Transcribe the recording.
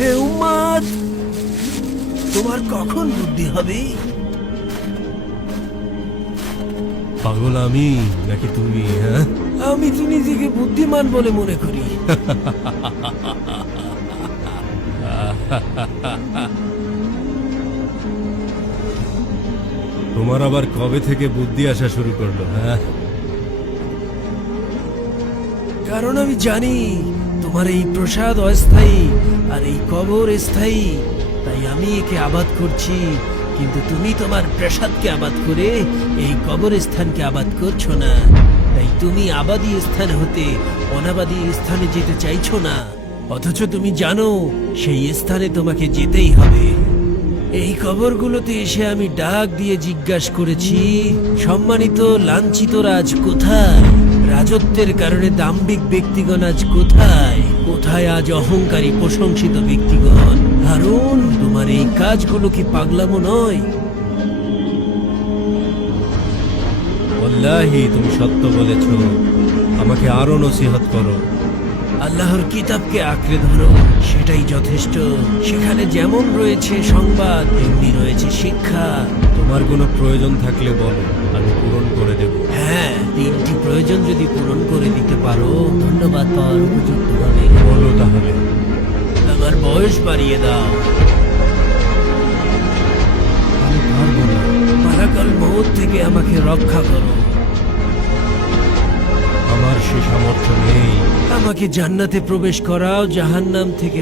হে উম্মত, তোমার কখন বুদ্ধি হবে? পাগল আমি নাকি তুমি? হ্যাঁ, আমি তো নিজেকে বুদ্ধিমান বলে মনে করি। তোমার আবার কবে থেকে বুদ্ধি আসা শুরু করলো? হ্যাঁ, কারণ আমি জানি তোমার এই প্রসাদ অস্থায়ী আর এই কবর স্থায়ী, তাই আমি একে আবাদ করছি। কিন্তু তুমি তোমার প্রসাদকে আবাদ করে এই কবরস্থানকে আবাদ করছো না। তাই তুমি আবাদী স্থান হতে অনাবাদী স্থানে যেতে চাইছো না, অথচ তুমি জানো সেই স্থানে তোমাকে যেতেই হবে। এই কবরগুলোতে এসে আমি ডাক দিয়ে জিজ্ঞাসা করেছি, সম্মানিত লাঞ্ছিত রাজ কোথায়? রাজত্বের কারণে দাম্ভিক ব্যক্তিগণ আজ কোথায়? কোথায় আজ অহংকারী প্রশংসিত ব্যক্তিগণ? হারুন, তোমার এই কাজগুলো কি পাগলামো নয়? ওয়াল্লাহি তুমি সত্য বলেছ। আমাকে আরো নসিহত করো। আল্লাহর কিতাবকে আঁকড়ে ধরো, সেটাই যথেষ্ট। সেখানে যেমন রয়েছে সংবাদ, তেমনি রয়েছে শিক্ষা। তোমার কোনো প্রয়োজন থাকলে বলো, আমি পূরণ করে দেব। হ্যাঁ, 3টি প্রয়োজন যদি পূরণ করে দিতে পারো, ধন্যবাদ পাওয়ার উপযুক্ত হবে। বলো তাহলে। আমার বয়স বাড়িয়ে দাও। আমি পারবো না। মালাকাল মউত থেকে আমাকে রক্ষা করো। আমার সে সামর্থ্য নেই। আমাকে জান্নাতে প্রবেশ করাও, জাহান্নাম থেকে